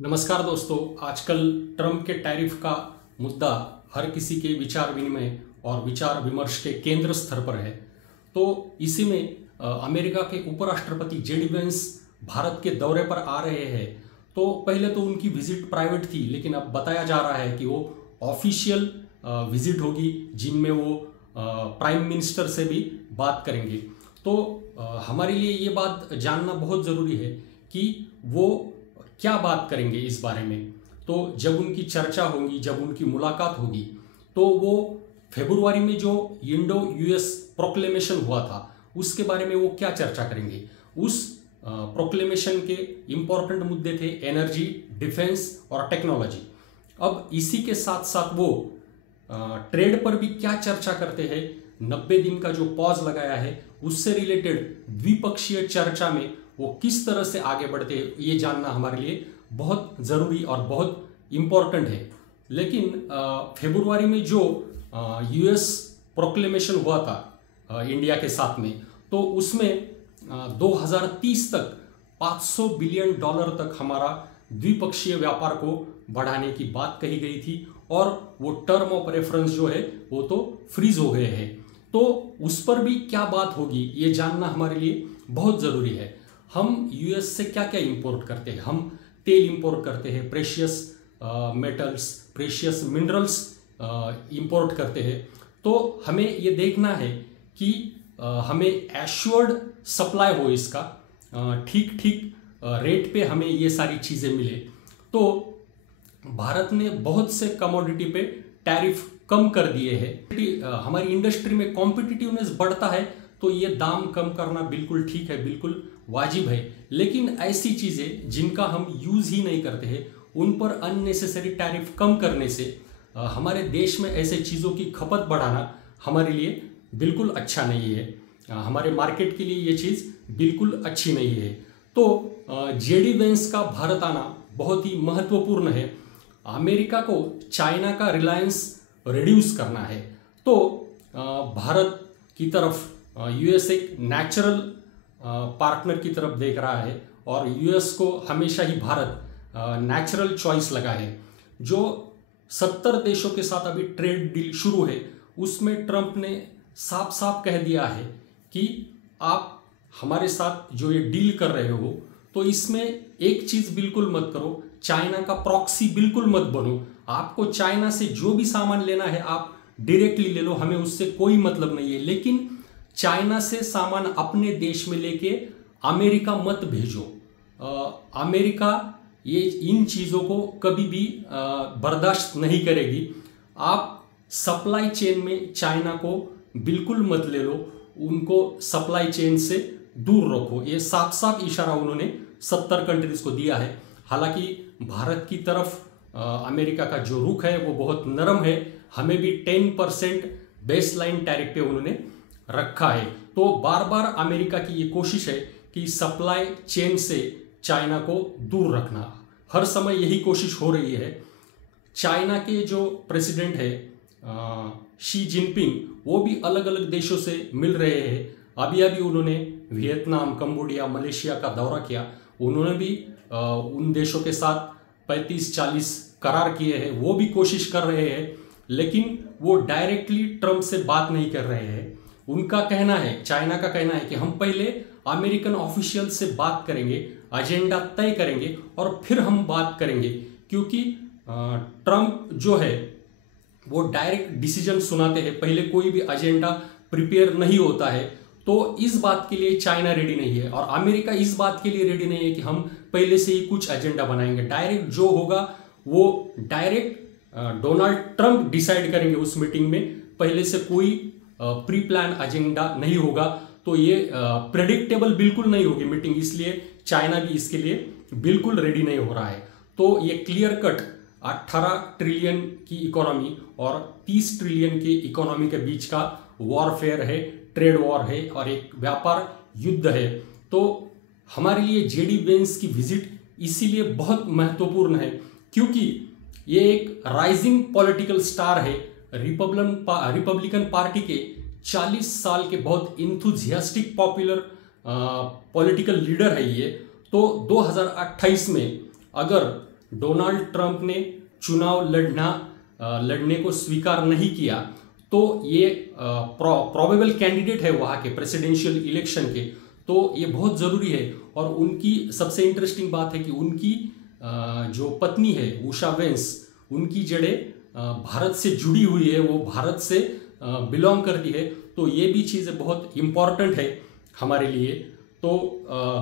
नमस्कार दोस्तों। आजकल ट्रंप के टैरिफ का मुद्दा हर किसी के विचार विनिमय और विचार विमर्श के केंद्र स्तर पर है। तो इसी में अमेरिका के उपराष्ट्रपति जेडी वेंस भारत के दौरे पर आ रहे हैं। तो पहले तो उनकी विजिट प्राइवेट थी, लेकिन अब बताया जा रहा है कि वो ऑफिशियल विजिट होगी, जिनमें वो प्राइम मिनिस्टर से भी बात करेंगे। तो हमारे लिए ये बात जानना बहुत ज़रूरी है कि वो क्या बात करेंगे इस बारे में। तो जब उनकी चर्चा होगी, जब उनकी मुलाकात होगी, तो वो फरवरी में जो इंडो यूएस प्रोक्लेमेशन हुआ था उसके बारे में वो क्या चर्चा करेंगे। उस प्रोक्लेमेशन के इंपॉर्टेंट मुद्दे थे एनर्जी, डिफेंस और टेक्नोलॉजी। अब इसी के साथ साथ वो ट्रेड पर भी क्या चर्चा करते हैं। 90 दिन का जो पॉज लगाया है उससे रिलेटेड द्विपक्षीय चर्चा में वो किस तरह से आगे बढ़ते हैं, ये जानना हमारे लिए बहुत ज़रूरी और बहुत इम्पोर्टेंट है। लेकिन फरवरी में जो यूएस प्रोक्लेमेशन हुआ था इंडिया के साथ में, तो उसमें 2030 तक $500 बिलियन तक हमारा द्विपक्षीय व्यापार को बढ़ाने की बात कही गई थी, और वो टर्म ऑफ रेफरेंस जो है वो तो फ्रीज हो गए हैं। तो उस पर भी क्या बात होगी ये जानना हमारे लिए बहुत ज़रूरी है। हम यूएस से क्या क्या इंपोर्ट करते हैं। हम तेल इंपोर्ट करते हैं, precious metals, precious minerals import करते हैं। तो हमें ये देखना है कि हमें एश्योर्ड सप्लाई हो, इसका ठीक ठीक रेट पे हमें ये सारी चीज़ें मिले। तो भारत ने बहुत से कमोडिटी पे टैरिफ कम कर दिए हैं। हमारी इंडस्ट्री में कॉम्पिटिटिवनेस बढ़ता है, तो ये दाम कम करना बिल्कुल ठीक है, बिल्कुल वाजिब है। लेकिन ऐसी चीज़ें जिनका हम यूज़ ही नहीं करते हैं उन पर अननेसेसरी टैरिफ कम करने से हमारे देश में ऐसे चीज़ों की खपत बढ़ाना हमारे लिए बिल्कुल अच्छा नहीं है। हमारे मार्केट के लिए ये चीज़ बिल्कुल अच्छी नहीं है। तो जेडी वेंस का भारत आना बहुत ही महत्वपूर्ण है। अमेरिका को चाइना का रिलायंस रिड्यूस करना है। तो भारत की तरफ यूएस एक नेचुरल पार्टनर की तरफ देख रहा है, और यूएस को हमेशा ही भारत नेचुरल चॉइस लगा है। जो 70 देशों के साथ अभी ट्रेड डील शुरू है, उसमें ट्रंप ने साफ साफ कह दिया है कि आप हमारे साथ जो ये डील कर रहे हो, तो इसमें एक चीज़ बिल्कुल मत करो, चाइना का प्रॉक्सी बिल्कुल मत बनो। आपको चाइना से जो भी सामान लेना है आप डायरेक्टली ले लो, हमें उससे कोई मतलब नहीं है। लेकिन चाइना से सामान अपने देश में लेके अमेरिका मत भेजो। अमेरिका ये इन चीज़ों को कभी भी बर्दाश्त नहीं करेगी। आप सप्लाई चेन में चाइना को बिल्कुल मत ले लो, उनको सप्लाई चेन से दूर रखो। ये साफ साफ इशारा उन्होंने 70 कंट्रीज को दिया है। हालांकि भारत की तरफ अमेरिका का जो रुख है वो बहुत नरम है। हमें भी 10% बेसलाइन टैरिफ पे उन्होंने रखा है। तो बार बार अमेरिका की ये कोशिश है कि सप्लाई चेन से चाइना को दूर रखना। हर समय यही कोशिश हो रही है। चाइना के जो प्रेसिडेंट है शी जिनपिंग, वो भी अलग अलग देशों से मिल रहे हैं। अभी अभी उन्होंने वियतनाम, कंबोडिया, मलेशिया का दौरा किया। उन्होंने भी उन देशों के साथ 35-40 करार किए हैं। वो भी कोशिश कर रहे हैं, लेकिन वो डायरेक्टली ट्रंप से बात नहीं कर रहे हैं। उनका कहना है, चाइना का कहना है कि हम पहले अमेरिकन ऑफिशियल से बात करेंगे, एजेंडा तय करेंगे और फिर हम बात करेंगे। क्योंकि ट्रंप जो है वो डायरेक्ट डिसीजन सुनाते हैं, पहले कोई भी एजेंडा प्रिपेयर नहीं होता है। तो इस बात के लिए चाइना रेडी नहीं है, और अमेरिका इस बात के लिए रेडी नहीं है कि हम पहले से ही कुछ एजेंडा बनाएंगे। डायरेक्ट जो होगा वो डायरेक्ट डोनाल्ड ट्रंप डिसाइड करेंगे उस मीटिंग में। पहले से कोई प्री प्लान एजेंडा नहीं होगा, तो ये प्रेडिक्टेबल बिल्कुल नहीं होगी मीटिंग। इसलिए चाइना भी इसके लिए बिल्कुल रेडी नहीं हो रहा है। तो ये क्लियर कट 18 ट्रिलियन की इकोनॉमी और 30 ट्रिलियन की इकोनॉमी के बीच का वॉरफेयर है, ट्रेड वॉर है और एक व्यापार युद्ध है। तो हमारे लिए जेडी वेंस की विजिट इसीलिए बहुत महत्वपूर्ण है, क्योंकि ये एक राइजिंग पॉलिटिकल स्टार है। रिपब्लिकन पार्टी के 40 साल के बहुत इंथुजियास्टिक पॉपुलर पॉलिटिकल लीडर है ये। तो 2028 में अगर डोनाल्ड ट्रंप ने चुनाव लड़ने को स्वीकार नहीं किया, तो ये प्रोबेबल कैंडिडेट है वहाँ के प्रेसिडेंशियल इलेक्शन के, तो ये बहुत ज़रूरी है। और उनकी सबसे इंटरेस्टिंग बात है कि उनकी जो पत्नी है उषा वेंस, उनकी जड़ें भारत से जुड़ी हुई है, वो भारत से बिलोंग करती है, तो ये भी चीज़ बहुत इम्पॉर्टेंट है हमारे लिए। तो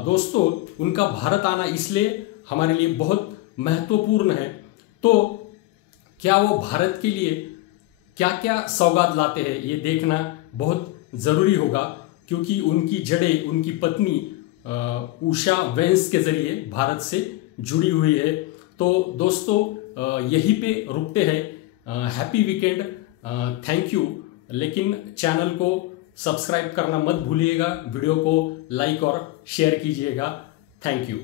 दोस्तों, उनका भारत आना इसलिए हमारे लिए बहुत महत्वपूर्ण है। तो क्या वो भारत के लिए क्या क्या सौगात लाते हैं ये देखना बहुत ज़रूरी होगा, क्योंकि उनकी जड़ें उनकी पत्नी उषा वेंस के ज़रिए भारत से जुड़ी हुई है। तो दोस्तों, यहीं पे रुकते हैं। Happy weekend, thank you. लेकिन चैनल को सब्सक्राइब करना मत भूलिएगा, वीडियो को लाइक और शेयर कीजिएगा। Thank you.